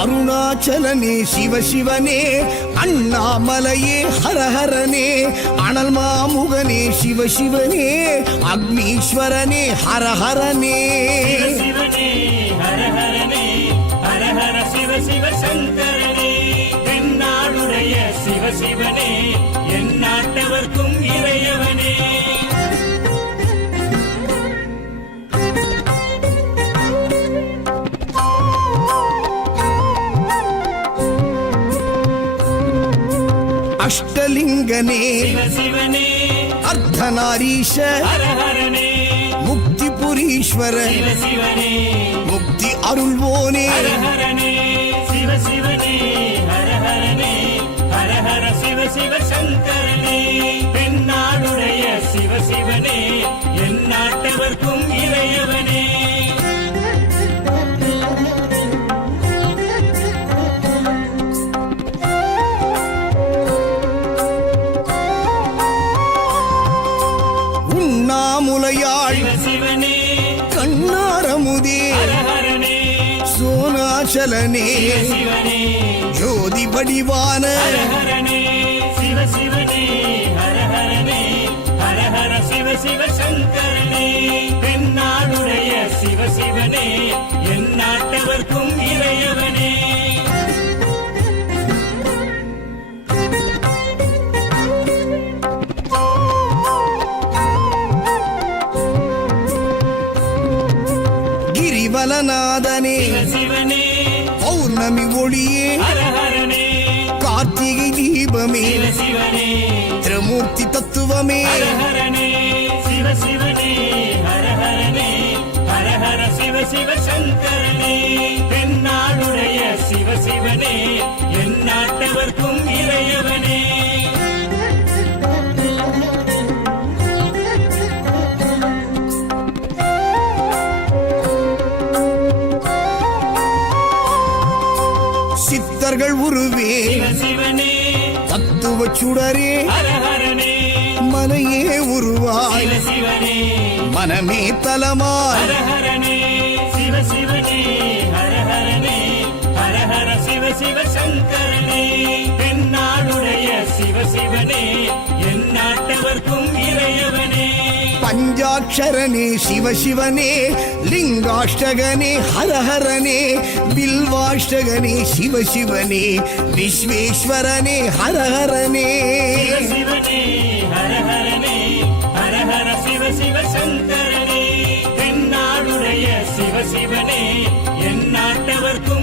அருணாச்சலனே சிவசிவனே, அண்ணாமலையே ஹரஹரனே, அனல் மாமுகனே சிவசிவனே, அக்னீஸ்வரனே ஹரஹரனே. சிவசிவனே ஹரஹரனே, ஹரஹர சிவ சிவ சங்கரனே, தென்னாடுடைய சிவசிவனே, என் நாட்டவர்க்கும் இறையவனே. அஷ்டலிங்கனே சிவசிவனே, அர்த்தநாரீஷ ஹரஹரனே, முக்திபுரீஸ்வர சிவசிவனே, முக்தி அருள்வோனே. ஹரஹரனே சிவசிவனே, ஹரஹரனே, ஹரஹர சிவ சிவ சங்கரனே, தென்னாடுடைய சிவசிவனே, என் நாட்டவர்க்கும் இறையவனே. உண்ணாமுலையாள் சிவசிவனே, கண்ணாரமுதே ஹரஹரனே, சோனாச்சலனே சிவசிவனே, ஜோதி வடிவான ஹரஹரனே சிவசிவனே, ஹரஹரனே, ஹரஹர சிவ சிவ சங்கரனே, தென்னாடுடைய சிவசிவனே, என் நாட்டவர்க்கும் இறையவனே. கிரிவலநாதனே சிவசிவனே, பௌர்ணமி ஒளியே ஹரஹரனே, கார்த்திகை தீபமே சிவசிவனே, திரமூர்த்தி தத்துவமே. ஹரஹரனே சிவசிவனே, ஹரஹரனே, ஹரஹர சிவ சிவ சங்கரனே, தென்னாடுடைய சிவசிவனே, என் நாட்டவர்க்கும் இறையவனே. சித்தர்கள் உருவே சிவசிவனே, தத்துவ சுடரே ஹரஹரனே, மனையே உருவாய் சிவசிவனே, மனமே தலமாய். ஹரஹரனே சிவசிவனே, ஹரஹரனே, ஹரஹர சிவ சிவ சங்கரனே, தென்னாடுடைய சிவசிவனே, என் நாட்டவர்க்கும் இறையவனே. பஞ்சாட்சரனே சிவசிவனே, லிங்காஷ்டகனே ஹரஹரனே, பில்வாஷ்டகனே சிவசிவனே, விஸ்வேஸ்வரனே ஹரஹரனே. சிவசிவனே, ஹரஹரனே, ஹரஹர சிவ சிவ சங்கரனே, தென்னாடுடைய சிவசிவனே, என் நாட்டவர்க்கும்